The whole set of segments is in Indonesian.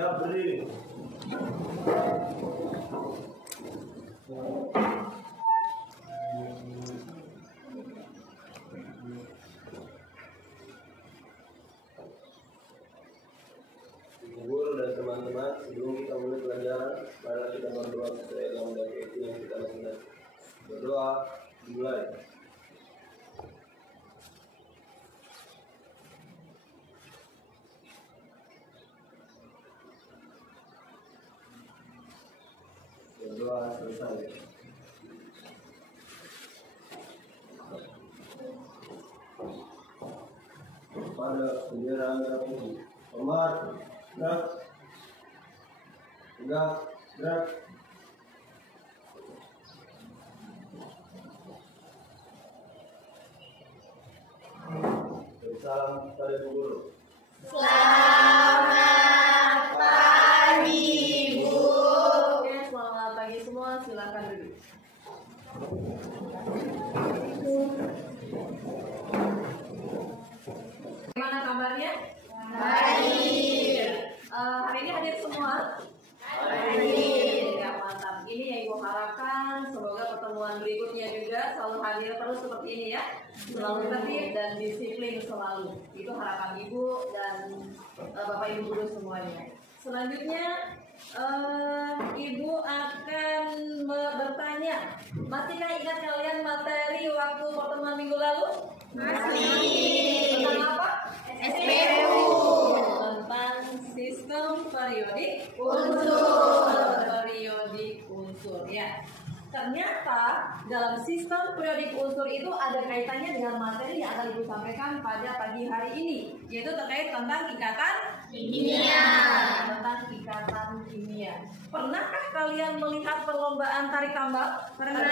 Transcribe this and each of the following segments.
Siap berdiri. Guru dan teman-teman, sebelum kita mulai pelajaran, mari kita berdoa sesuai agama dan keyakinan yang kita lakukan. Berdoa dimulai. Berdoa selesai. Pada bendera merah putih. Omar, gerak. Tegak, gerak. Salam pada Ibu Guru. Selamat pagi, Bu. Oke, selamat pagi semua. Silakan duduk. Gimana kabarnya? Baik. Hari ini hadir semua? Baik. Ya, mantap. Ini yang Ibu harapkan. Semoga pertemuan berikutnya juga selalu hadir terus seperti ini ya. Selalu tertib dan disiplin selalu. Itu harapan Ibu dan Bapak Ibu guru semuanya. Selanjutnya Ibu akan bertanya, masihkah ingat kalian materi waktu pertemuan minggu lalu? Masih. Tentang apa? SPU. Tentang sistem periodik Unsur. Periodik unsur ya. Ternyata dalam sistem periodik unsur itu ada kaitannya dengan materi yang akan Ibu sampaikan pada pagi hari ini, yaitu terkait tentang ikatan Kimia. Tentang ikatan kimia. Pernahkah kalian melihat perlombaan tarik tambang? Pernah.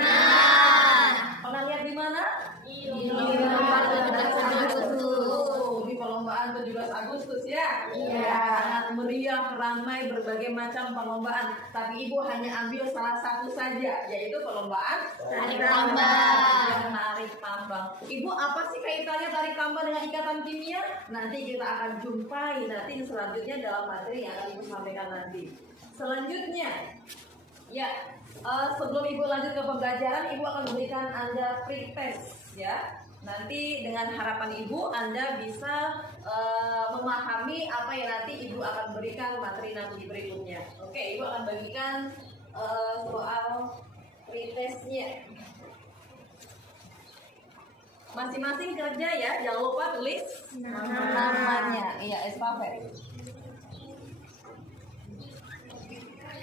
Pernah lihat di mana? Di perlombaan 17 Agustus. Di perlombaan 17 Agustus ya? Iya. Sangat meriah, ramai, berbagai macam perlombaan. Tapi Ibu hanya ambil salah satu saja, yaitu perlombaan Tarik tambang. Tarik tambang. Ibu, apa sih kaitannya tarik tambang dengan ikatan kimia? Nanti kita akan jumpai nanti selanjutnya dalam materi yang akan Ibu sampaikan nanti. Selanjutnya, ya, sebelum Ibu lanjut ke pembelajaran, Ibu akan memberikan Anda pretest ya. Nanti dengan harapan Ibu Anda bisa memahami apa yang nanti Ibu akan berikan materi nanti berikutnya. Oke, Ibu akan bagikan soal pretestnya. Masing-masing kerja ya, jangan lupa tulis namanya. Iya, estafet.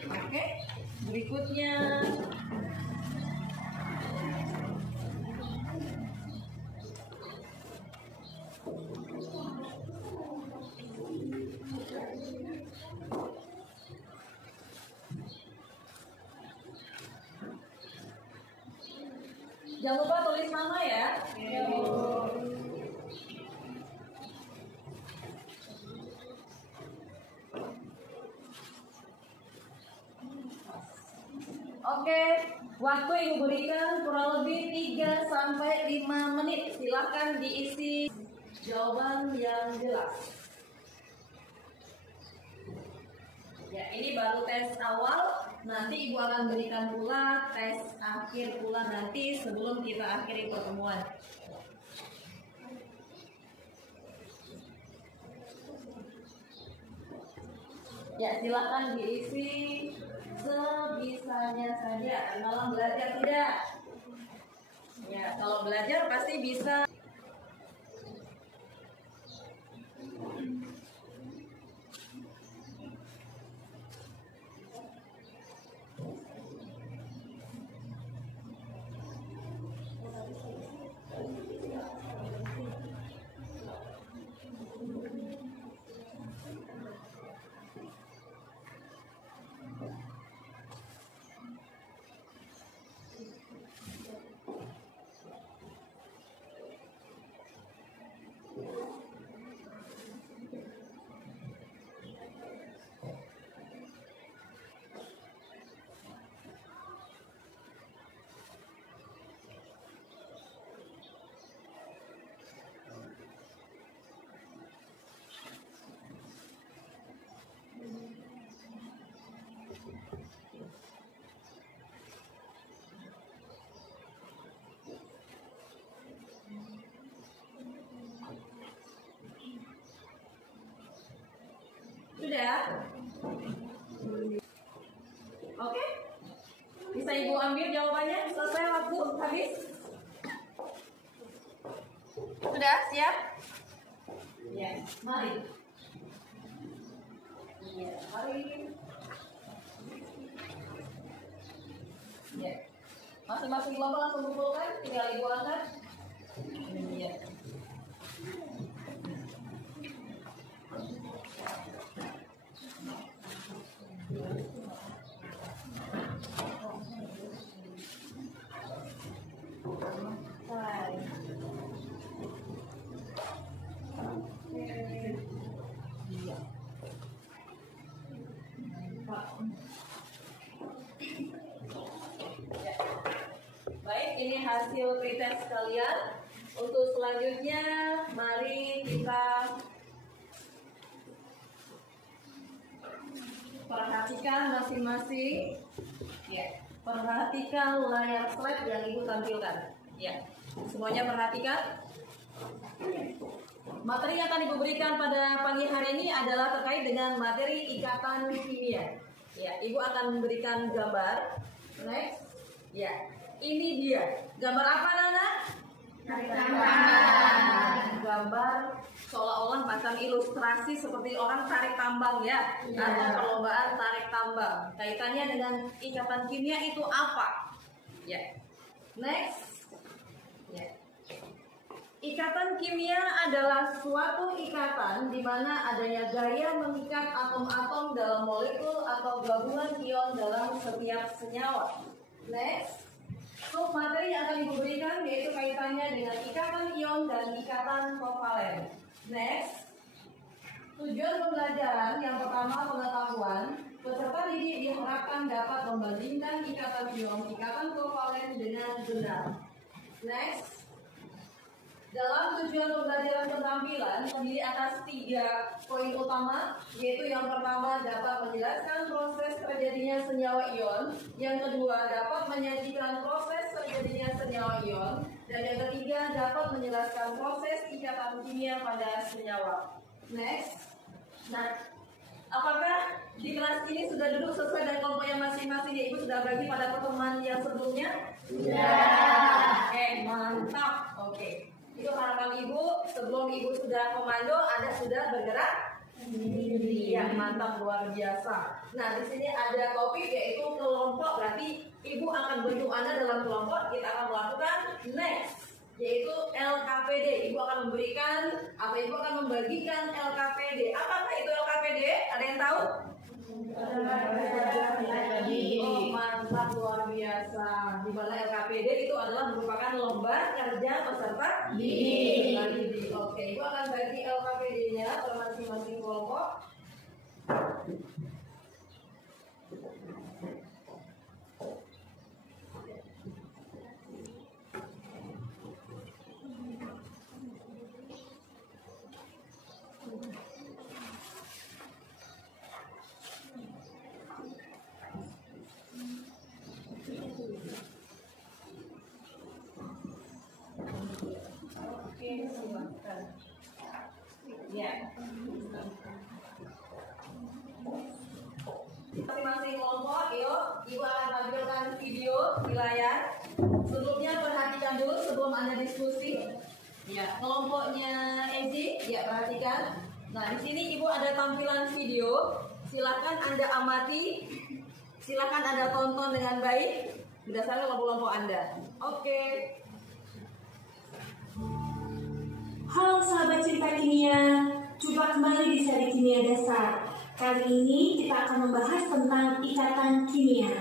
Oke, berikutnya jangan lupa tulis nama ya. Oke, waktu yang diberikan kurang lebih 3 sampai 5 menit. Silakan diisi jawaban yang jelas. Ya, ini baru tes awal. Nanti Ibu akan berikan pula tes akhir pula nanti sebelum kita akhiri pertemuan. Ya, silakan diisi sebisanya saja. Malam belajar tidak? Ya, kalau belajar pasti bisa. Sudah? Oke? Bisa Ibu ambil jawabannya? Selesai waktu habis? Sudah? Siap? Ya, mari. Ya, mari. Ya. Masing-masing kelompok langsung kumpulkan, tinggal Ibu angkat. Ya. Baik, ini hasil pretest kalian. Untuk selanjutnya, mari kita perhatikan masing-masing. Ya, perhatikan layar slide yang Ibu tampilkan. Ya, semuanya perhatikan. Materi yang akan Ibu berikan pada pagi hari ini adalah terkait dengan materi ikatan kimia. Ya, Ibu akan memberikan gambar. Next. Ya, ini dia. Gambar apa, Nana? Tarik tambang. Gambar seolah-olah macam ilustrasi seperti orang tarik tambang ya. Ada perlombaan tarik tambang. Kaitannya dengan ikatan kimia itu apa? Ya. Next. Ya. Ikatan kimia adalah suatu ikatan di mana adanya gaya mengikat atom-atom dalam molekul atau gabungan ion dalam setiap senyawa. Next. So, materi yang akan Ibu berikan yaitu kaitannya dengan ikatan ion dan ikatan kovalen. Next. Tujuan pembelajaran yang pertama pengetahuan. Peserta didik diharapkan dapat membandingkan ikatan ion, ikatan kovalen dengan benar. Next. Dalam tujuan pembelajaran keterampilan terdiri atas 3 poin utama, yaitu yang pertama dapat menjelaskan proses terjadinya senyawa ion, yang kedua dapat menyajikan proses terjadinya senyawa ion, dan yang ketiga dapat menjelaskan proses ikatan kimia pada senyawa. Next. Nah, apakah di kelas ini sudah duduk sesuai dengan kelompoknya masing-masing? Ya, Ibu sudah bagi pada pertemuan yang sebelumnya? Sudah. Oke, mantap. Oke. Itu harapan Ibu, sebelum Ibu sudah komando, Anda sudah bergerak? Iya, mantap, luar biasa. Nah, di sini ada topik yaitu kelompok, berarti Ibu akan bentuk Anda dalam kelompok, kita akan melakukan next, yaitu LKPD. Ibu akan memberikan, atau Ibu akan membagikan LKPD. Apakah itu LKPD? Ada yang tahu? Oh, mantap, luar biasa. Di mana LKPD itu adalah merupakan lomba kerja peserta didik. Oke, Ibu akan bagi LKPD-nya ke masing-masing kelompok. Ya. Masing-masing kelompok, yuk, Ibu akan tampilkan video di layar. Sebelumnya perhatikan dulu sebelum Anda diskusi. Ya, kelompoknya Ezi, ya perhatikan. Nah, di sini Ibu ada tampilan video. Silakan Anda amati. Silakan Anda tonton dengan baik berdasarkan kelompok Anda. Oke. Halo sahabat cerita kimia, jumpa kembali di seri kimia dasar. Kali ini kita akan membahas tentang ikatan kimia.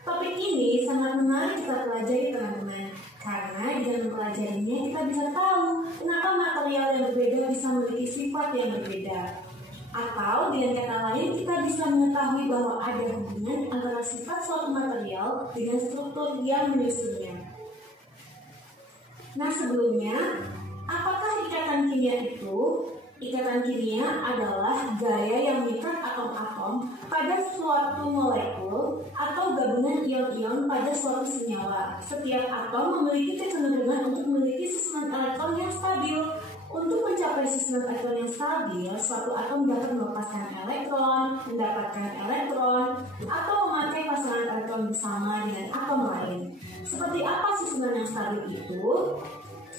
Topik ini sangat menarik kita pelajari teman-teman, karena di dalam pelajarinya kita bisa tahu kenapa material yang berbeda bisa memiliki sifat yang berbeda. Atau dengan kata lain kita bisa mengetahui bahwa ada hubungan antara sifat suatu material dengan struktur yang menyusunnya. Nah sebelumnya, apakah ikatan kimia itu? Ikatan kimia adalah gaya yang mengikat atom-atom pada suatu molekul atau gabungan ion-ion pada suatu senyawa. Setiap atom memiliki kecenderungan untuk memiliki susunan elektron yang stabil. Untuk mencapai susunan elektron yang stabil, stabil, suatu atom dapat melepaskan elektron, mendapatkan elektron, atau memakai pasangan elektron bersama dengan atom lain. Seperti apa susunan yang stabil itu?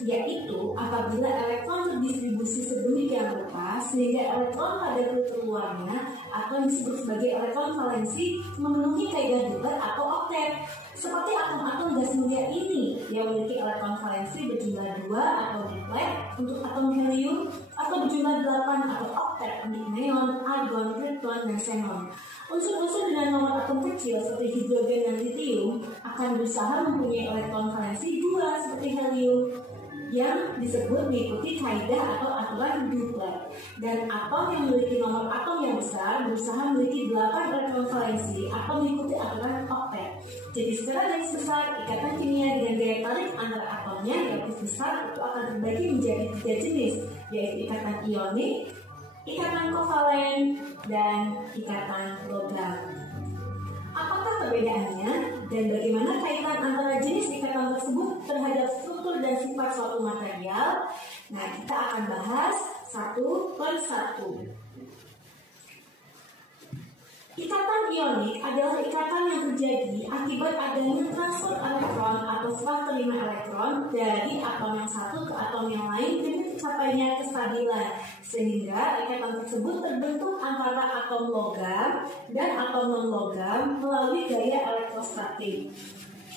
Yaitu apabila elektron terdistribusi sedemikian rupa sehingga elektron pada kulit luarnya atau yang disebut sebagai elektron valensi memenuhi kaidah Doppler atau oktet. Seperti atom-atom gas mulia ini yang memiliki elektron valensi berjumlah 2 atau diplet untuk atom helium atau berjumlah 8 atau oktet untuk neon, argon, krypton, dan xenon. Unsur-unsur dengan nomor atom kecil seperti hidrogen dan litium akan berusaha mempunyai elektron valensi 2 seperti helium yang disebut mengikuti kaidah atau aturan Doppler. Dan atom yang memiliki nomor atom yang besar berusaha memiliki 8 elektron valensi atau mengikuti aturan oktet. Jadi secara garis besar, ikatan kimia dengan daya tarik antara atomnya yang besar itu akan terbagi menjadi 3 jenis, yaitu ikatan ionik, ikatan kovalen, dan ikatan logam. Apakah perbedaannya dan bagaimana kaitan antara jenis ikatan tersebut terhadap struktur dan sifat suatu material? Nah, kita akan bahas satu per satu. Ikatan ionik adalah ikatan yang terjadi akibat adanya transfer elektron atau serah terima elektron dari atom yang satu ke atom yang lain demi tercapainya kestabilan, sehingga ikatan tersebut terbentuk antara atom logam dan atom non-logam melalui gaya elektrostatik.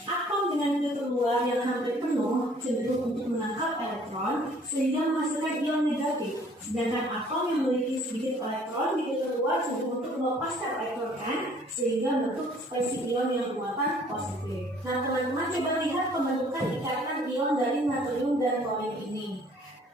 Atom dengan kulit luar yang hampir penuh cenderung untuk menangkap elektron sehingga menghasilkan ion negatif, sedangkan atom yang memiliki sedikit elektron di kulit luar cenderung untuk melepaskan elektron sehingga bentuk spesies ion yang bermuatan positif. Nah, teman-teman coba lihat pembentukan ikatan ion dari natrium dan klorin ini.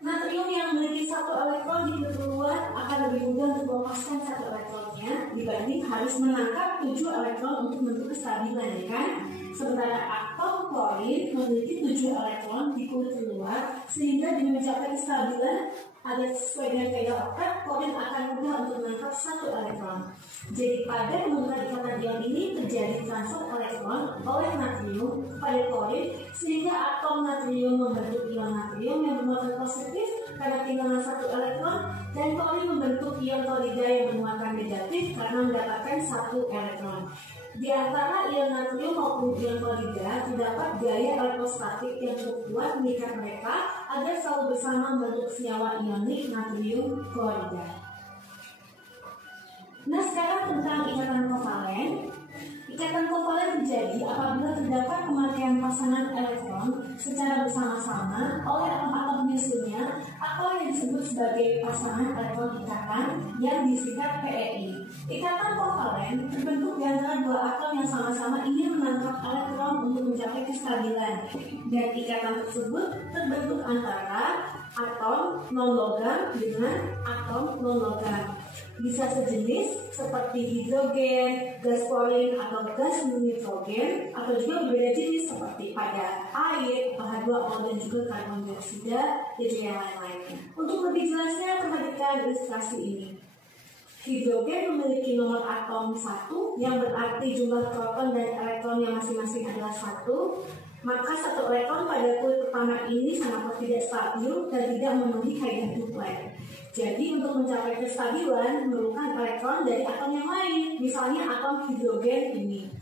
Natrium yang memiliki 1 elektron di kulit luar akan lebih mudah untuk melepaskan 1 elektronnya dibanding harus menangkap 7 elektron untuk bentuk kestabilan, ya kan? Sementara atom klorin memiliki 7 elektron di kulit luar sehingga demi mencapai kestabilan agar sesuai dengan kaidah oktet, klorin akan mudah untuk menangkap 1 elektron. Jadi pada pembentukan ikatan ion ini terjadi transfer elektron oleh natrium kepada klorin sehingga atom natrium membentuk ion natrium yang bermuatan positif karena kehilangan 1 elektron, dan klorin membentuk ion klorida yang bermuatan negatif karena mendapatkan 1 elektron. Di antara ion natrium maupun ion klorida terdapat gaya elektrostatik yang cukup kuat mengikat mereka agar selalu bersama membentuk senyawa ionik natrium klorida. Nah, sekarang tentang ikatan kovalen. Ikatan kovalen terjadi apabila terdapat pemakaian pasangan elektron secara bersama-sama oleh atom-atom penyusunnya atau yang disebut sebagai pasangan elektron ikatan yang disingkat PEI. Ikatan kovalen terbentuk di antara 2 atom yang sama-sama ingin menangkap elektron untuk mencapai kestabilan, dan ikatan tersebut terbentuk antara atom non-logam dengan atom non-logam. Bisa sejenis seperti hidrogen, gas klorin atau gas nitrogen, atau juga berbeda jenis seperti pada air, H2O dan juga karbon dioksida dan juga yang lain-lainnya. Untuk lebih jelasnya perhatikan ilustrasi ini. Hidrogen memiliki nomor atom 1 yang berarti jumlah proton dan elektron yang masing-masing adalah 1. Maka 1 elektron pada kulit pertama ini sangat tidak stabil dan tidak memenuhi kaidah Doppler. Jadi untuk mencapai kestabilan memerlukan elektron dari atom yang lain, misalnya atom hidrogen ini.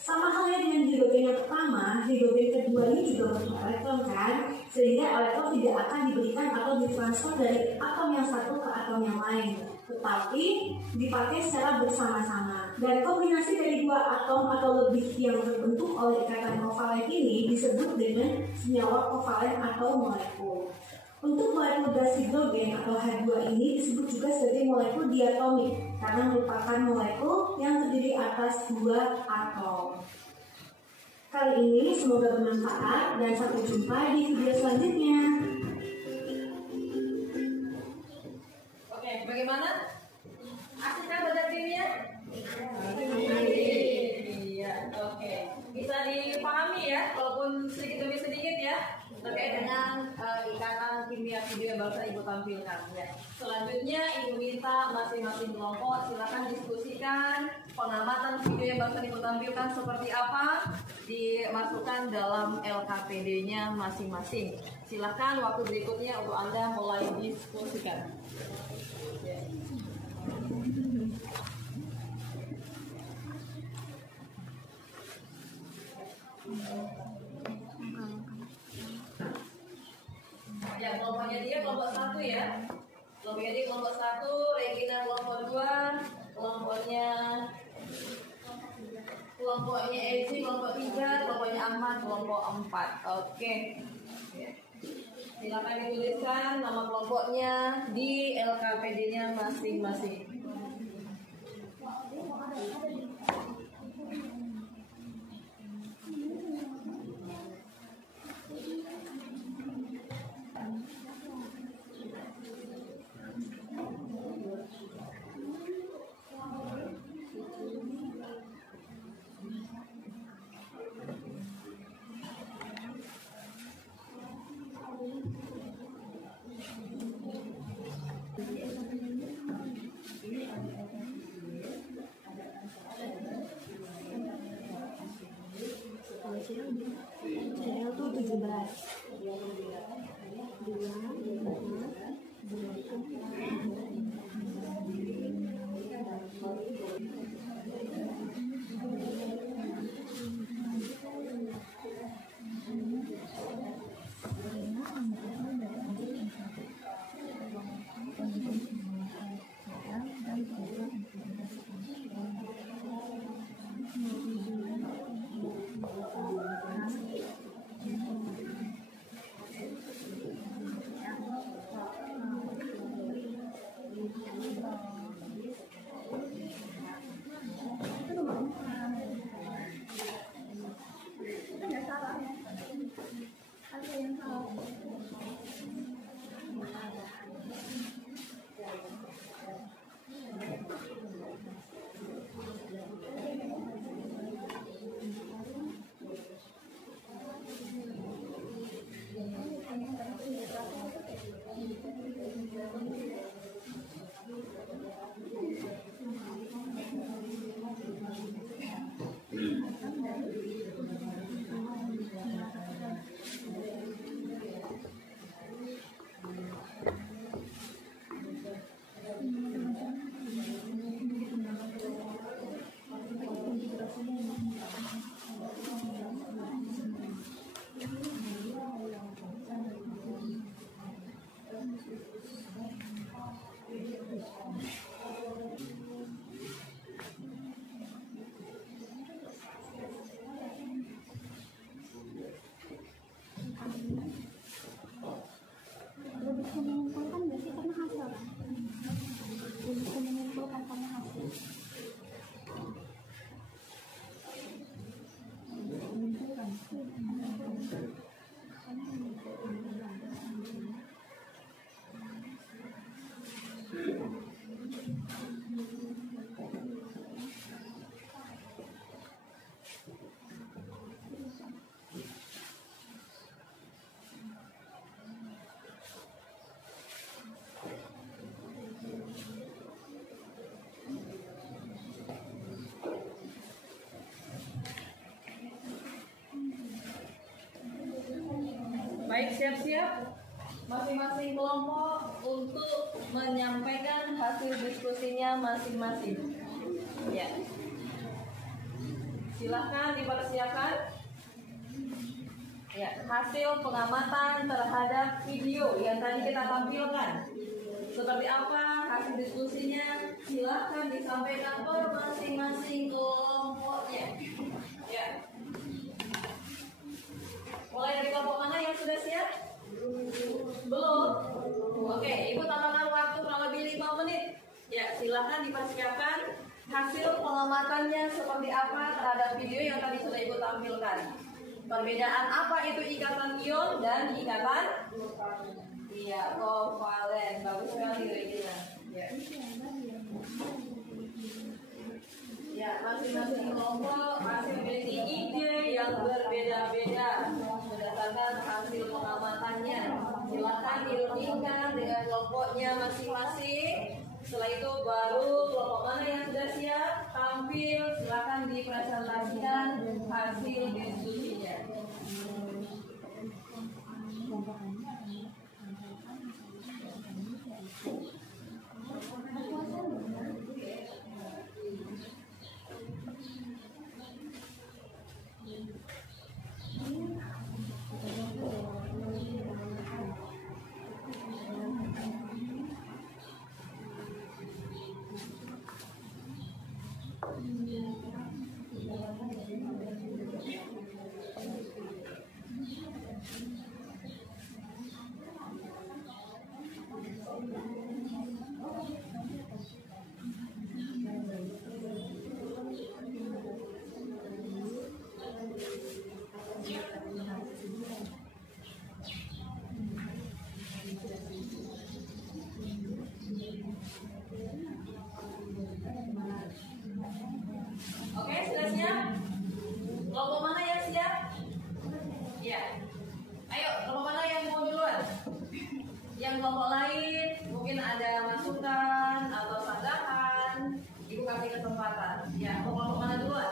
Sama halnya dengan hidrogen yang pertama, hidrogen kedua ini juga butuh elektron kan, sehingga elektron tidak akan diberikan atau ditransfer dari atom yang satu ke atom yang lain, tetapi dipakai secara bersama-sama. Dan kombinasi dari 2 atom atau lebih yang terbentuk oleh ikatan kovalen ini disebut dengan senyawa kovalen atau molekul. Untuk molekul gas hidrogen atau H2 ini disebut juga sebagai molekul diatomik karena merupakan molekul yang terdiri atas 2 atom. Kali ini semoga bermanfaat dan sampai jumpa di video selanjutnya. Oke, bagaimana? Asik kan belajar kimia? Iya, oke. Bisa dipahami ya, walaupun sedikit demi sedikit ya, terkait dengan ikatan kimia video yang barusan Ibu tampilkan ya. Selanjutnya Ibu minta masing-masing kelompok silakan diskusikan pengamatan video yang barusan Ibu tampilkan seperti apa, dimasukkan dalam LKPD-nya masing-masing. Silakan waktu berikutnya untuk Anda mulai diskusikan. Ya. Ya, kelompoknya dia kelompok 1 ya. Kelompoknya dia kelompok 1, Regina kelompok 2, kelompoknya Eci kelompok 3, kelompoknya Ahmad kelompok 4. Oke. Silakan dituliskan nama kelompoknya di LKPD-nya masing-masing. Channel tuh 17. Baik, siap-siap masing-masing kelompok untuk menyampaikan hasil diskusinya masing-masing. Ya. Silakan dipersiapkan. Ya, hasil pengamatan terhadap video yang tadi kita tampilkan. Seperti apa hasil diskusinya? Silakan disampaikan ke masing-masing kelompoknya. Ya. Mulai dari kelompok mana yang sudah siap? Belum? Oke, Ibu tambahkan waktu kurang lebih 5 menit. Ya, silakan dipersiapkan hasil pengamatannya seperti apa terhadap video yang tadi sudah Ibu tampilkan. Perbedaan apa itu ikatan ion dan ikatan? Iya, kovalen. Bagus sekali Regina. Ya. Ya, masing-masing kelompok masih memiliki ide yang berbeda-beda berdasarkan hasil pengamatannya. Silakan dirundingkan dengan kelompoknya masing-masing. Setelah itu baru kelompok mana yang sudah siap tampil, silakan dipresentasikan hasil diskusinya. Oke, sudah siap? Kelompok mana yang siap? Ya. Ayo, kelompok mana yang mau duluan? Yang kelompok lain mungkin ada masukan atau sanggahan, Ibu kasih kesempatan. Ya, kelompok mana duluan?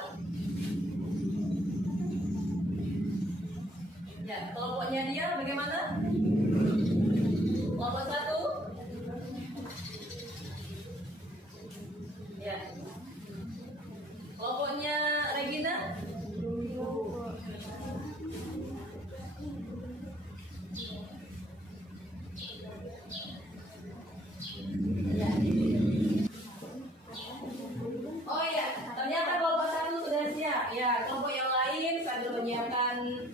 Ya, kelompoknya dia bagaimana? Kelompok 1? Ya. Kelompoknya Regina? Oh ya, ternyata kelompok 1 sudah siap. Ya, kelompok yang lain sambil menyiapkan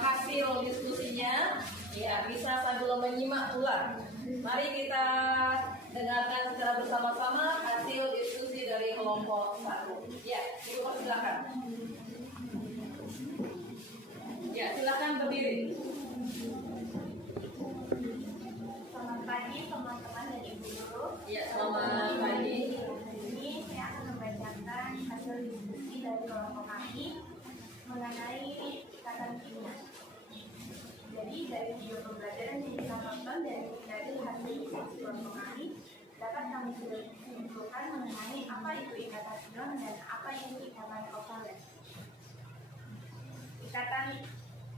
hasil diskusinya, ya bisa sambil menyimak pula. Mari kita dengarkan secara bersama-sama hasil diskusi dari kelompok 1. Ya, Ibu silakan. Ya, silakan berdiri. Selamat pagi teman-teman dan ibu guru. Ya, selamat pagi. Ini saya akan membacakan hasil diskusi dari kelompok kami mengenai ikatan kimia. Jadi dari video pembelajaran yang kita tonton dan dari hasil diskusi kelompok kami dapat kami simpulkan mengenai apa itu ikatan ion dan apa itu ikatan kovalen. Ikatan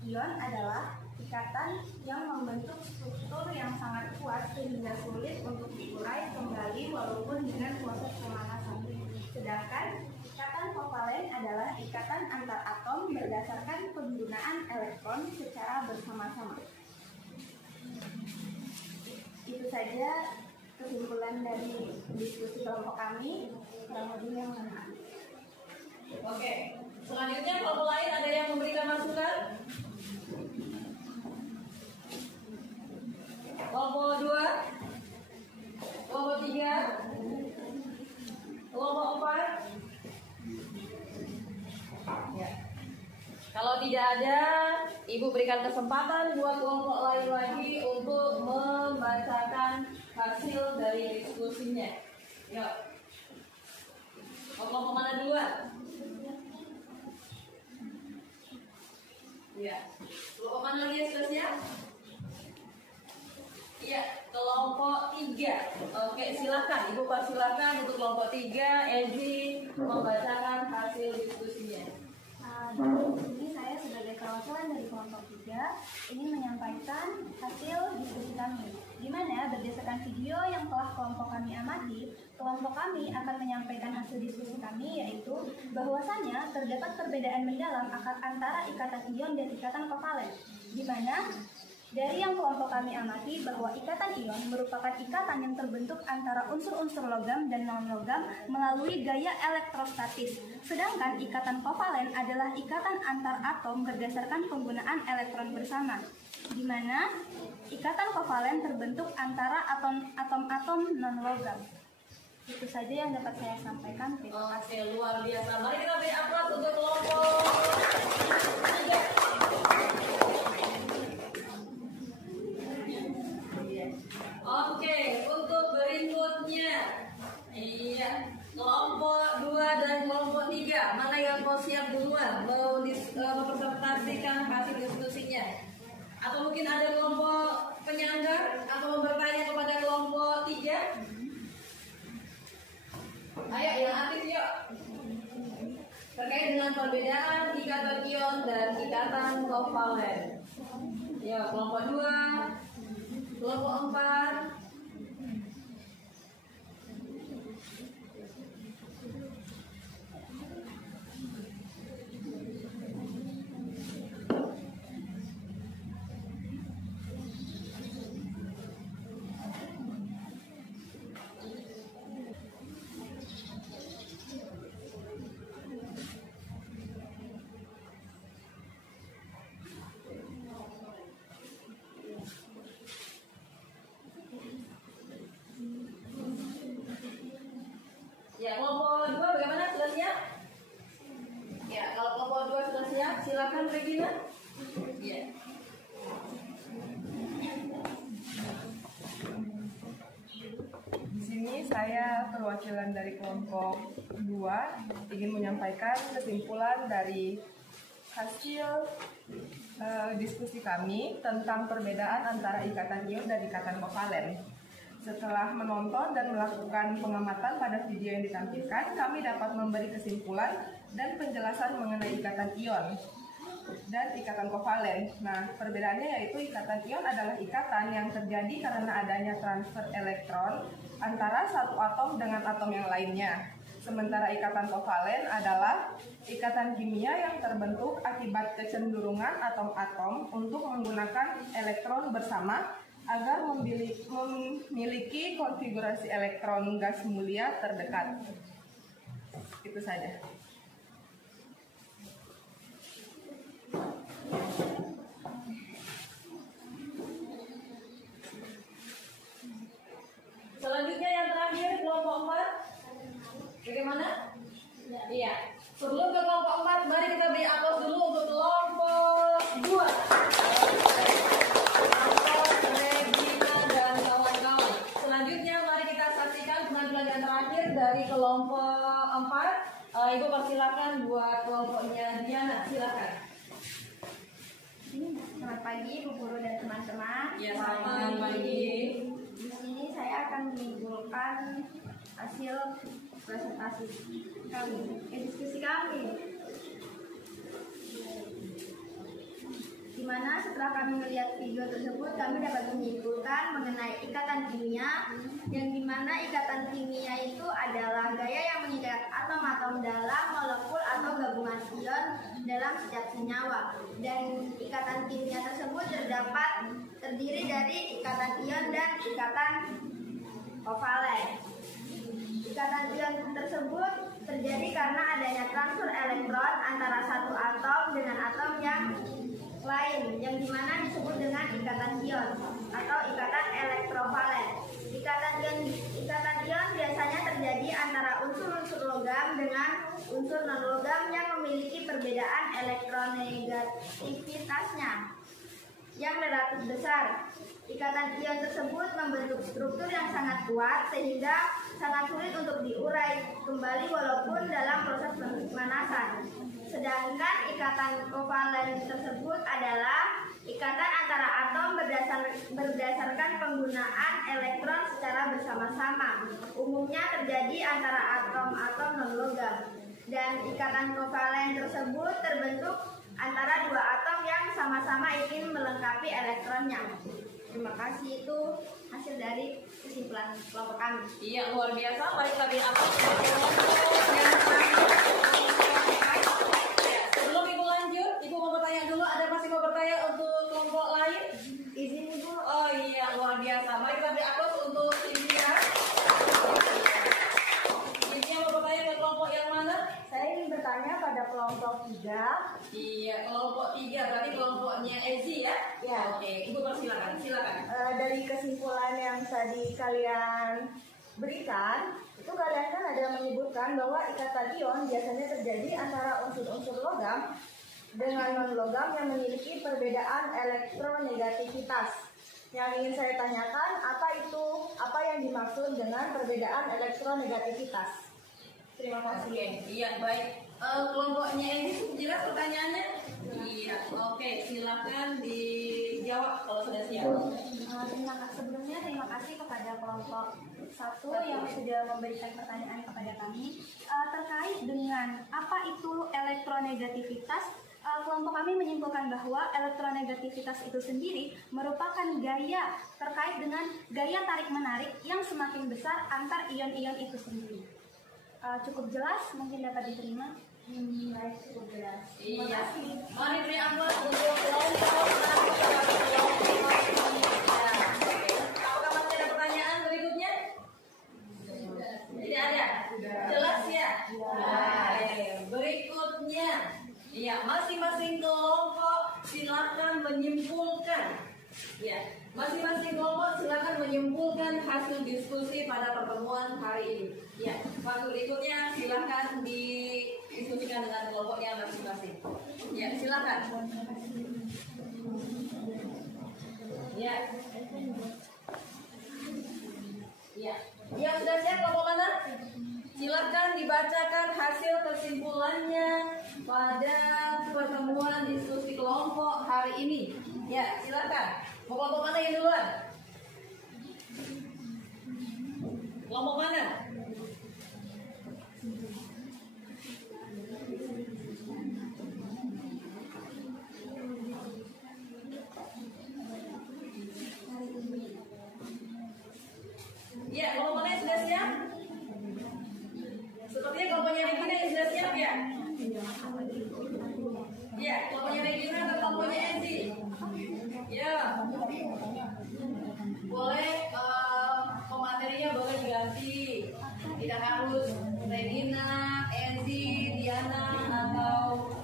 ion adalah ikatan yang membentuk struktur yang sangat kuat sehingga sulit untuk diurai kembali walaupun dengan proses pemanasan. Sedangkan ikatan kovalen adalah ikatan antar atom berdasarkan penggunaan elektron secara bersama-sama. Itu saja kesimpulan dari diskusi kelompok kami, kurang lebih yang mana. Oke, selanjutnya kelompok lain ada yang memberikan masukan? Kelompok 2, kelompok 3, kelompok 4. Ya. Kalau tidak ada, Ibu berikan kesempatan buat kelompok lain lagi untuk membacakan hasil dari diskusinya. Yuk. Kelompok mana duluan? Ya. Kelompok mana lagi yang sudah siap? Iya, kelompok 3. Oke, silakan Ibu persilakan untuk kelompok 3, Ezi membacakan hasil diskusinya. Ini saya sebagai perwakilan dari kelompok 3 ingin menyampaikan hasil diskusi kami, di mana berdasarkan video yang telah kelompok kami amati, kelompok kami akan menyampaikan hasil diskusi kami, yaitu bahwasanya terdapat perbedaan mendalam antara ikatan ion dan ikatan kovalen, di mana dari yang kelompok kami amati bahwa ikatan ion merupakan ikatan yang terbentuk antara unsur-unsur logam dan non-logam melalui gaya elektrostatis. Sedangkan ikatan kovalen adalah ikatan antar atom berdasarkan penggunaan elektron bersama, di mana ikatan kovalen terbentuk antara atom-atom non-logam. Itu saja yang dapat saya sampaikan. Terima kasih. Oke, luar biasa. Mari kita beri aplaus untuk kelompok 3. Oke, untuk berikutnya, iya, kelompok 2 dan kelompok 3, mana yang mau siap duluan mempresentasikan hasil diskusinya? Atau mungkin ada kelompok penyangga? dengan perbedaan ikatan ion dan ikatan kovalen. Ya, kelompok 2, kelompok 4. Ya, kelompok 2 bagaimana? Sudah siap? Ya, kalau kelompok 2 sudah siap, silakan Regina. Ya. Di sini saya perwakilan dari kelompok 2 ingin menyampaikan kesimpulan dari hasil diskusi kami tentang perbedaan antara ikatan ion dan ikatan kovalen. Setelah menonton dan melakukan pengamatan pada video yang ditampilkan, kami dapat memberi kesimpulan dan penjelasan mengenai ikatan ion dan ikatan kovalen. Nah, perbedaannya yaitu ikatan ion adalah ikatan yang terjadi karena adanya transfer elektron antara satu atom dengan atom yang lainnya. Sementara ikatan kovalen adalah ikatan kimia yang terbentuk akibat kecenderungan atom-atom untuk menggunakan elektron bersama agar memiliki konfigurasi elektron gas mulia terdekat. Itu saja. Selanjutnya yang terakhir kelompok 4. Bagaimana? Iya. Sebelum ke kelompok 4, mari kita beri aplaus dulu untuk kelompok 2. Dari kelompok 4, Ibu persilakan buat kelompoknya Diana, silakan. Selamat pagi Bu Guru dan teman-teman. Ya, selamat pagi. Di sini saya akan menyimpulkan hasil presentasi kami, diskusi kami. Di mana setelah kami melihat video tersebut, kami dapat menyimpulkan mengenai ikatan kimia, yang dimana ikatan kimia itu adalah gaya yang mengikat atom-atom dalam molekul atau gabungan ion dalam setiap senyawa. Dan ikatan kimia tersebut terdiri dari ikatan ion dan ikatan kovalen. Ikatan ion tersebut terjadi karena adanya transfer elektron antara satu atom dengan atom yang lain, yang dimana disebut dengan ikatan ion atau ikatan elektrovalen. Ikatan ion biasanya terjadi antara unsur-unsur logam dengan unsur non-logam yang memiliki perbedaan elektronegativitasnya yang relatif besar. Ikatan ion tersebut membentuk struktur yang sangat kuat sehingga sangat sulit untuk diurai kembali walaupun dalam proses pemanasan. Sedangkan ikatan kovalen tersebut adalah ikatan antara atom berdasarkan penggunaan elektron secara bersama-sama. Umumnya terjadi antara atom-atom non-logam. Dan ikatan kovalen tersebut terbentuk antara dua atom yang sama-sama ingin melengkapi elektronnya. Terima kasih, itu hasil dari kesimpulan kelompok kami. Iya, luar biasa. Mari kita beri aplaus. Sebelum Ibu lanjut, Ibu mau bertanya dulu. Ada masih mau bertanya untuk kelompok lain? Izin Ibu. Oh iya, luar biasa. Mari kita beri aplaus untuk Cynthia. Cynthia mau bertanya ke kelompok yang mana? Saya ingin bertanya pada kelompok 3. Iya, kelompok 3. Berarti kelompoknya Ezi ya? Ya. Oke, Ibu persilakan. Silakan. Dari kesimpulan yang tadi kalian berikan, itu kalian kan ada menyebutkan bahwa ikatan ion biasanya terjadi antara unsur-unsur logam dengan non-logam yang memiliki perbedaan elektronegativitas. Yang ingin saya tanyakan, apa yang dimaksud dengan perbedaan elektronegativitas? Terima kasih. Oke, iya baik. Kelompoknya ini jelas pertanyaannya? Iya, oke, silakan dijawab. dijawab kalau sudah siap. Terima kasih kepada kelompok 1 yang sudah memberikan pertanyaan kepada kami terkait dengan apa itu elektronegativitas. Kelompok kami menyimpulkan bahwa elektronegativitas itu sendiri merupakan gaya terkait dengan gaya tarik-menarik yang semakin besar antar ion-ion itu sendiri. Cukup jelas, mungkin dapat diterima. Cukup jelas. Terima kasih. Mari beri aplaus untuk kelompok. Apakah masih ada pertanyaan berikutnya? Tidak ada. Jelas ya? Berikutnya. Ya, masing-masing kelompok silakan menyimpulkan. Ya, masing-masing kelompok silakan menyimpulkan hasil diskusi pada pertemuan hari ini. Ya, waktu berikutnya silakan didiskusikan dengan kelompoknya masing-masing. Ya, silakan. Ya. Ya. Yang sudah siap kelompok mana? Silakan dibacakan hasil kesimpulannya pada pertemuan diskusi kelompok hari ini. Ya, silakan. Mau kelompok mana yang duluan? Kelompok mana? Ya, kelompok mana yang sudah siap? Sepertinya kelompoknya Regina yang sudah siap ya? Ya, kelompoknya Regina atau kelompoknya Enzi? Ya. Boleh pematerinya boleh diganti. Tidak harus Regina, Enzi, Diana atau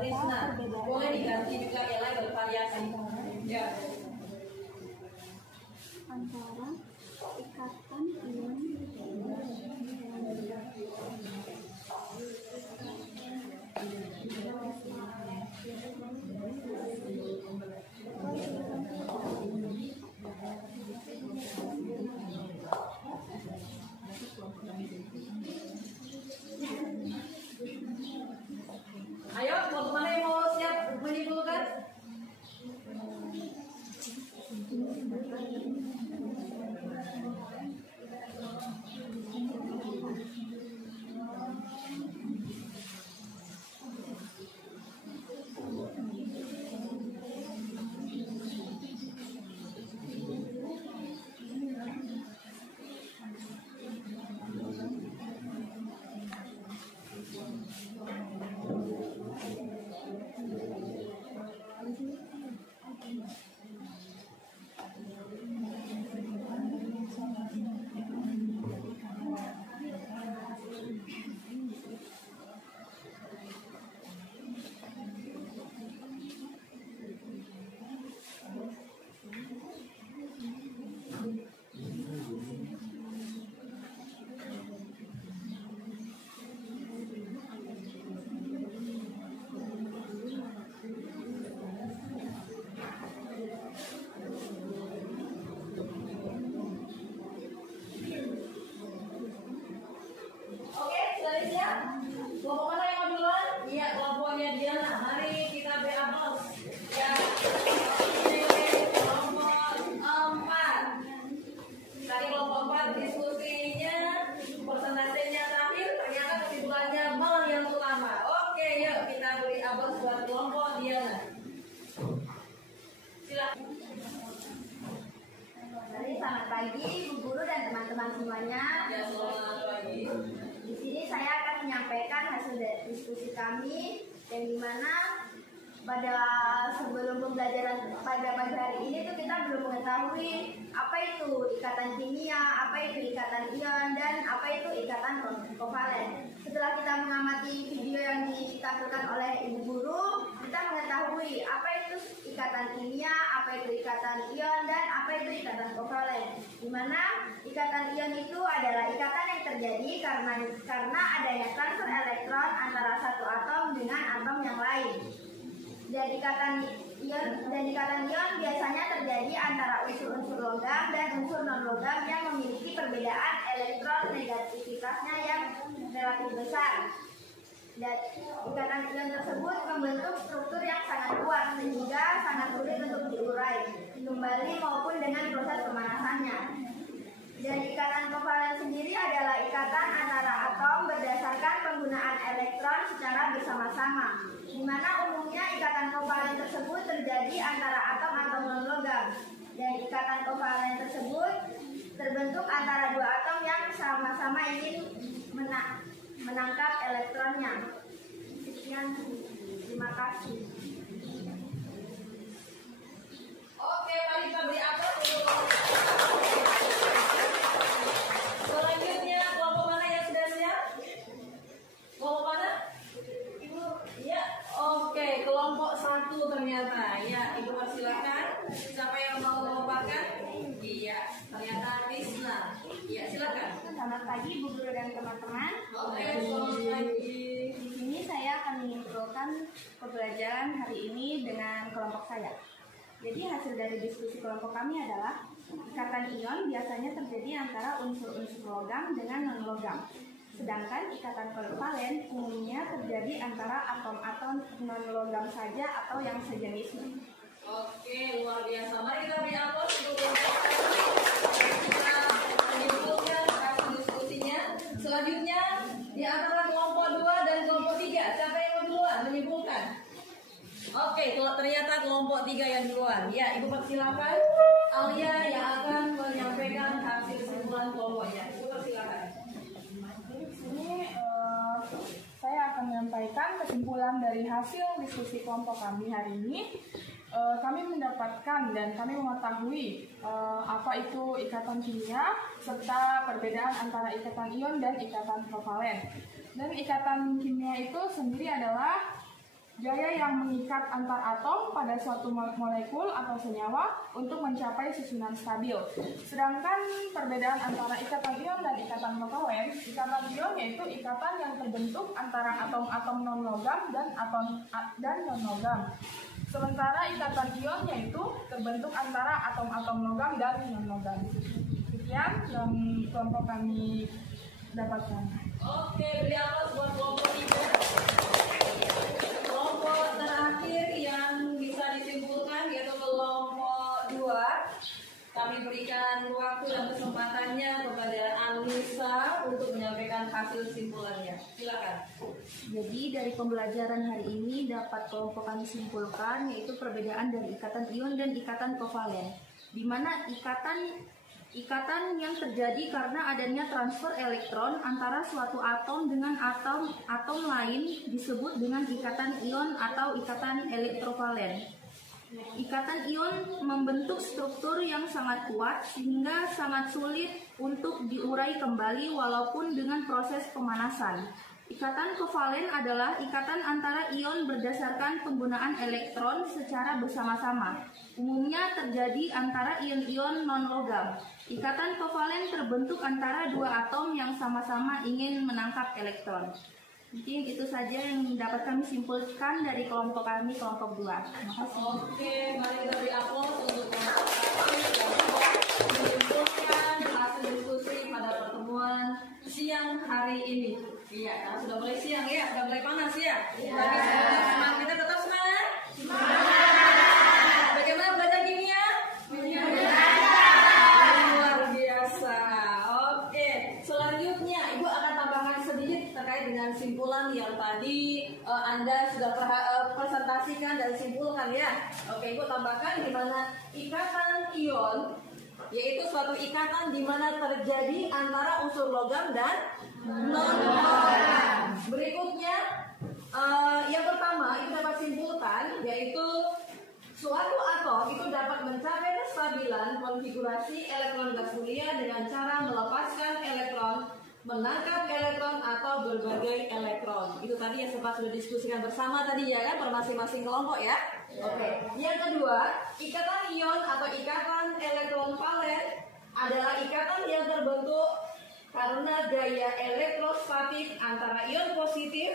Rizna. Boleh diganti juga yang lain bervariasi. Ya. Antara ikatan ion Ayo, kelompok mana yang mau siap menyimpulkan? Oke, sudah siap? Kelompok mana yang mau duluan? Iya, kelompoknya Diana. Mari kita beri aplaus. Ya. Kelompok 4. Tadi kelompok 4 diskusinya, persentasenya terakhir, ternyata kesimpulannya mal yang utama. Oke, yuk kita beri aplaus buat kelompok Diana. Silakan. Selamat pagi Bu Guru dan teman-teman semuanya. Ya, selamat pagi. Di sini saya akan menyampaikan hasil dari diskusi kami yang dimana pada sebelum pembelajaran pada pagi hari ini tuh kita belum mengetahui apa itu ikatan kimia, apa itu ikatan ion, dan apa itu ikatan kovalen. Setelah kita mengamati video yang ditampilkan oleh Ibu Guru, kita mengetahui apa itu ikatan kimia, apa itu ikatan ion, dan apa itu ikatan kovalen. Di mana ikatan ion itu adalah ikatan yang terjadi karena adanya transfer elektron antara satu atom dengan atom yang lain. Dan ikatan ion biasanya terjadi antara unsur-unsur logam dan unsur non-logam yang memiliki perbedaan elektron negativitasnya yang relatif besar. Dan ikatan ion tersebut membentuk struktur yang sangat kuat sehingga sangat sulit untuk diurai kembali maupun dengan proses pemanasannya. Dan ikatan kovalen sendiri adalah ikatan antara atom berdasarkan penggunaan elektron secara bersama-sama, di mana umumnya ikatan kovalen tersebut terjadi antara atom-atom non-logam. Dan ikatan kovalen tersebut terbentuk antara dua atom yang sama-sama ingin menangkap elektronnya. Sekian, terima kasih. Oke, mari kita beri aplaus untuk selanjutnya. Kelompok mana yang sudah siap? Kelompok mana? Ibu? Ya, oke, kelompok 1 ternyata. Ya, Ibu persilakan. Siapa yang mau memaparkan? Iya, ternyata Risna. Iya, silakan. Selamat pagi Bu Guru dan teman-teman. Oke, selamat pagi. Di sini saya akan menyimpulkan pembelajaran hari ini dengan kelompok saya. Jadi hasil dari diskusi kelompok kami adalah ikatan ion biasanya terjadi antara unsur-unsur logam dengan non-logam. Sedangkan ikatan kovalen umumnya terjadi antara atom-atom non-logam saja atau yang sejenisnya. Oke, luar biasa. Mari kita beri aplaus untuk kita menyimpulkan hasil diskusinya. Selanjutnya di antara kelompok 2 dan kelompok 3, siapa yang mau duluan menyimpulkan? Oke, ternyata kelompok 3 yang duluan. Ya, Ibu persilakan. Alia yang akan menyampaikan hasil kesimpulan kelompoknya. Ibu persilakan. Jadi di sini saya akan menyampaikan kesimpulan dari hasil diskusi kelompok kami hari ini. Kami mendapatkan dan kami mengetahui apa itu ikatan kimia serta perbedaan antara ikatan ion dan ikatan kovalen. Dan ikatan kimia itu sendiri adalah gaya yang mengikat antar atom pada suatu molekul atau senyawa untuk mencapai susunan stabil. Sedangkan perbedaan antara ikatan ion dan ikatan kovalen, ikatan ion yaitu ikatan yang terbentuk antara atom-atom non-logam dan non-logam. Sementara ikatan ion yaitu terbentuk antara atom-atom logam dan non-logam. Sekian yang kelompok kami dapatkan. Oke, beri aplaus buat kelompok 3. Kelompok terakhir yang bisa disimpulkan yaitu kelompok 2. Kami berikan waktu dan kesempatannya kepada Anissa untuk menyampaikan hasil kesimpulannya. Silakan. Jadi dari pembelajaran hari ini dapat kelompok kami simpulkan yaitu perbedaan dari ikatan ion dan ikatan kovalen, di mana ikatan yang terjadi karena adanya transfer elektron antara suatu atom dengan atom lain disebut dengan ikatan ion atau ikatan elektrovalen. Ikatan ion membentuk struktur yang sangat kuat sehingga sangat sulit untuk diurai kembali walaupun dengan proses pemanasan. Ikatan kovalen adalah ikatan antara ion berdasarkan penggunaan elektron secara bersama-sama. Umumnya terjadi antara ion-ion non-logam. Ikatan kovalen terbentuk antara dua atom yang sama-sama ingin menangkap elektron. Mungkin itu saja yang dapat kami simpulkan dari kelompok kami, kelompok 2. Terima kasih. Oke, mari kita beri aplaus untuk kelompok kami yang menyimpulkan hasil diskusi pada pertemuan siang hari ini. Iya, karena sudah mulai siang ya, sudah mulai panas ya. Tapi semangat kita tetap semangat. Bagaimana belajar kimia? Luar biasa. Oke, selanjutnya Ibu akan tambahkan sedikit terkait dengan simpulan yang tadi Anda sudah presentasikan dan simpulkan ya. Oke, Ibu tambahkan di mana ikatan ion yaitu suatu ikatan di mana terjadi antara unsur logam dan non-logam. Berikutnya, yang pertama itu dapat simpulkan yaitu suatu atom itu dapat mencapai kestabilan konfigurasi elektron gas mulia dengan cara melepaskan elektron, menangkap elektron atau berbagai elektron. Itu tadi yang sempat sudah diskusikan bersama tadi ya kan, per masing-masing kelompok ya. Oke. Yang kedua, ikatan ion atau ikatan elektron valen adalah ikatan yang terbentuk karena gaya elektrostatik antara ion positif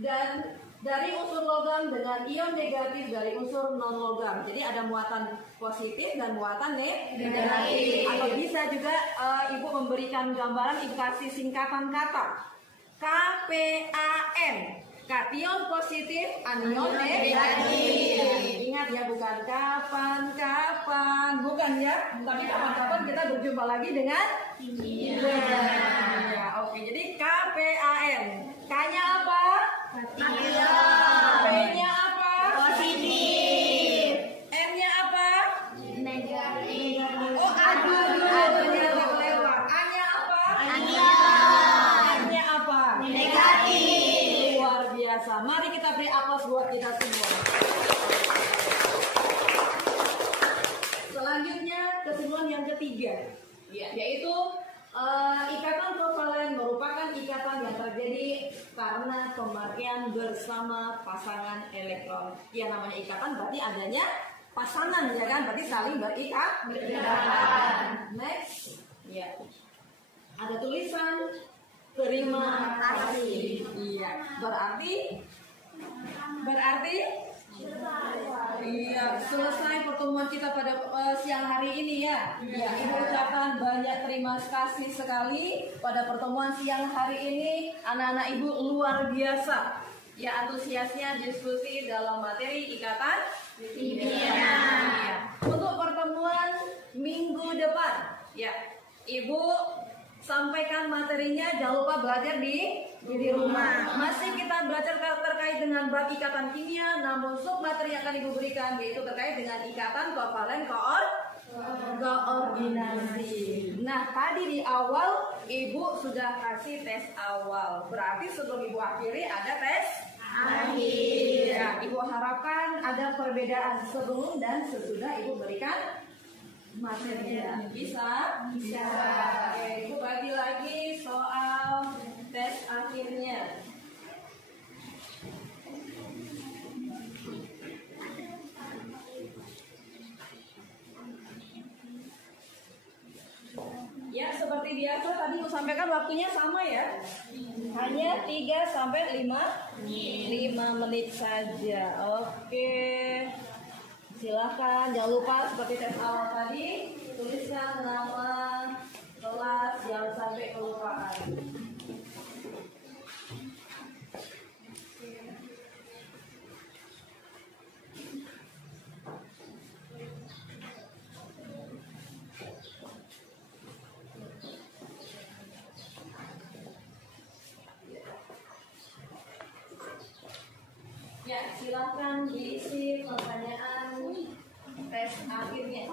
dan dari unsur logam dengan ion negatif dari unsur non logam. Jadi ada muatan positif dan muatan negatif. Atau bisa juga Ibu memberikan gambaran, Ibu kasih singkatan kata KPAN. Kation positif, anion negatif. Ingat ya, bukan kapan-kapan, bukan ya. Tapi kapan-kapan kita berjumpa lagi dengan kimia. Ya, oke. Jadi KPAN. K-nya apa? P-nya apa? Positif. M-nya apa? Negatif. Oh, aduh, ternyata kelewat. A-nya apa? N-nya apa? Negatif. Luar biasa. Mari kita beri aplaus buat kita semua. Selanjutnya kesimpulan yang ketiga, yaitu ikatan kovalen merupakan ikatan yang terjadi karena pemakaian bersama pasangan elektron. Yang namanya ikatan berarti adanya pasangan, ya kan? Berarti saling berikat. Next, ya. Ada tulisan terima kasih. Iya, berarti iya, selesai pertemuan kita pada siang hari ini ya. Ya, Ibu ucapkan banyak terima kasih sekali pada pertemuan siang hari ini. Anak-anak Ibu luar biasa. Ya, antusiasnya diskusi dalam materi ikatan kimia. Ya. Untuk pertemuan minggu depan, ya, Ibu sampaikan materinya, jangan lupa belajar di rumah. Masih kita belajar terkait dengan bab ikatan kimia, namun sub materi yang akan Ibu berikan yaitu terkait dengan ikatan kovalen koordinasi. Nah, tadi di awal Ibu sudah kasih tes awal. Berarti sebelum Ibu akhiri ada tes akhir. Ya, Ibu harapkan ada perbedaan sebelum dan sesudah Ibu berikan materinya. Bisa? Bisa. Oke, Ibu bagi lagi soal tes akhirnya. Ya, seperti biasa tadi Ibu sampaikan waktunya sama ya. Hanya 3 sampai 5 menit saja. Oke. Silakan, jangan lupa seperti tes awal tadi, tuliskan nama kelas, jangan sampai kelupaan. Ya, silakan diisi pertanyaan tes akhirnya.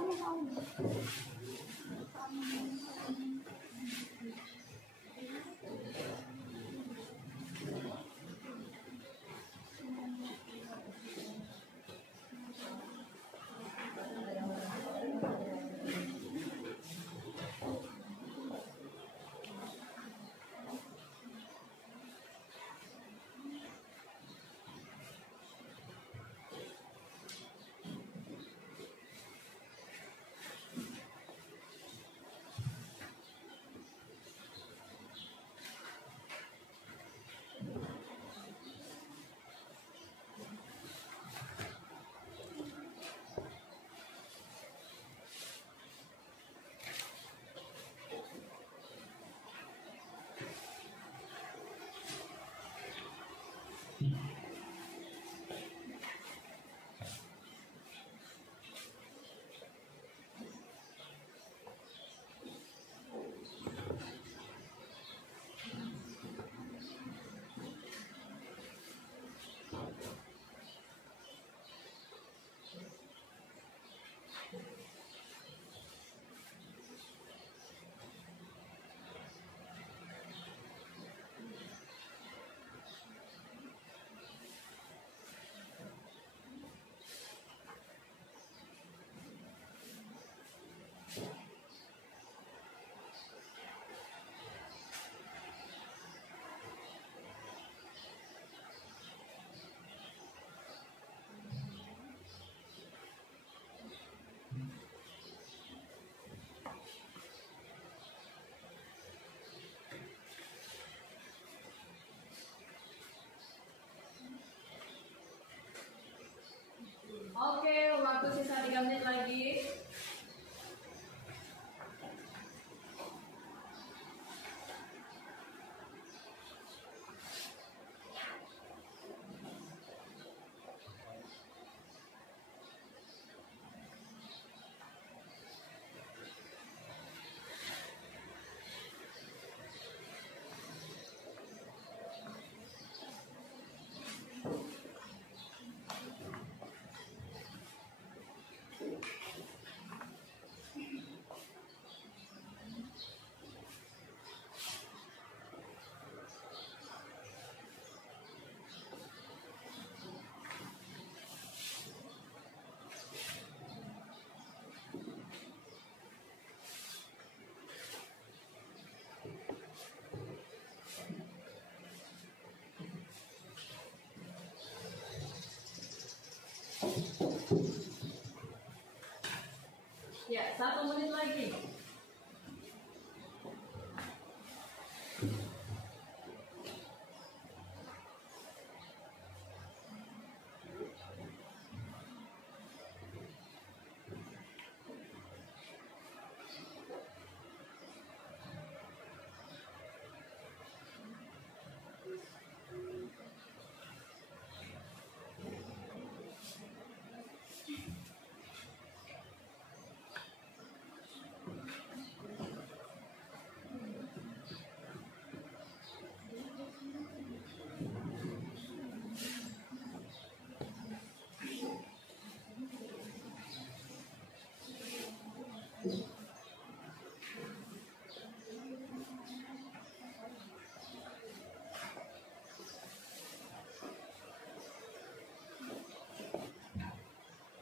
1 menit lagi.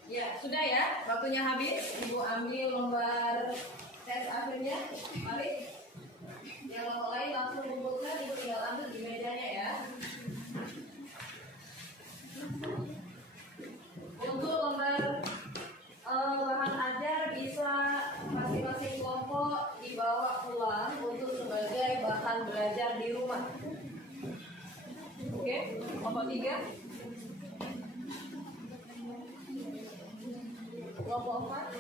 Ya, sudah ya, waktunya habis. Ibu ambil lembar tes akhirnya. Mari. Yang lain langsung kumpulkan, Ibu tinggal ambil di mejanya ya. Untuk lembar bahan ajar bisa masing-masing kelompok dibawa pulang untuk sebagai bahan belajar di rumah. Oke, kelompok 3. Kelompok 4.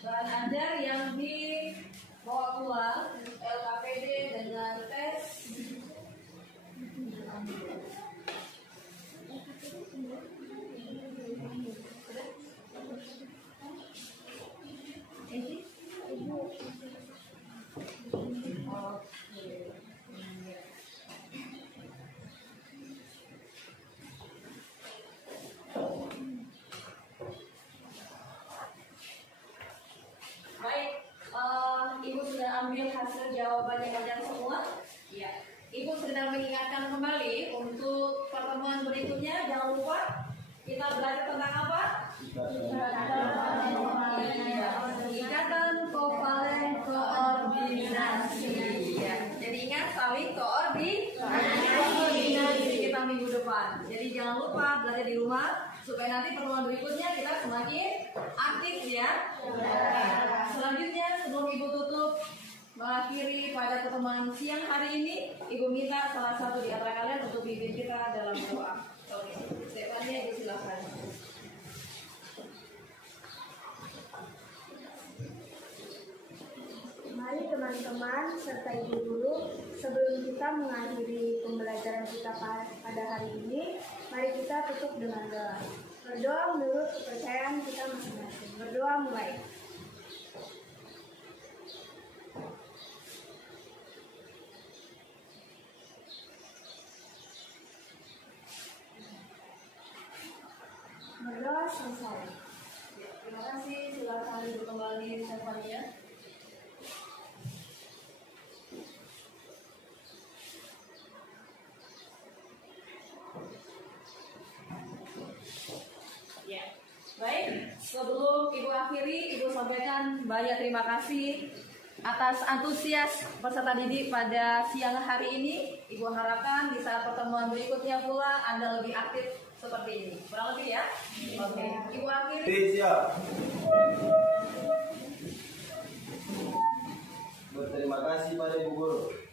Bahan ajar yang dibawa pulang LKPD dengan tes Ibu sudah ambil hasil jawabannya kalian semua? Iya. Ibu sedang mengingatkan kembali untuk pertemuan berikutnya. Jangan lupa kita belajar tentang apa? Ikatan kovalen koordinasi. Ya. Jadi ingat saling koordinasi kita minggu depan. Jadi jangan lupa belajar di rumah supaya nanti pertemuan berikutnya kita semakin aktif ya. Selanjutnya sebelum Ibu tutup mengakhiri pada pertemuan siang hari ini, Ibu minta salah satu di antara kalian untuk pimpin kita dalam doa. Oke, Stefania, Ibu silakan. Mari teman-teman serta ibu guru, sebelum kita mengakhiri pembelajaran kita pada hari ini, mari kita tutup dengan doa. Berdoa menurut kepercayaan kita masing-masing. Berdoa mulai. Berdoa selesai. Terima kasih, silakan Ibu kembali Stefania. Ya, baik. Sebelum Ibu akhiri, Ibu sampaikan banyak terima kasih atas antusias peserta didik pada siang hari ini. Ibu harapkan di saat pertemuan berikutnya pula Anda lebih aktif seperti ini. Kurang lebih ya? Oke. Ibu akhiri. Siap. Berterima kasih pada Ibu Guru.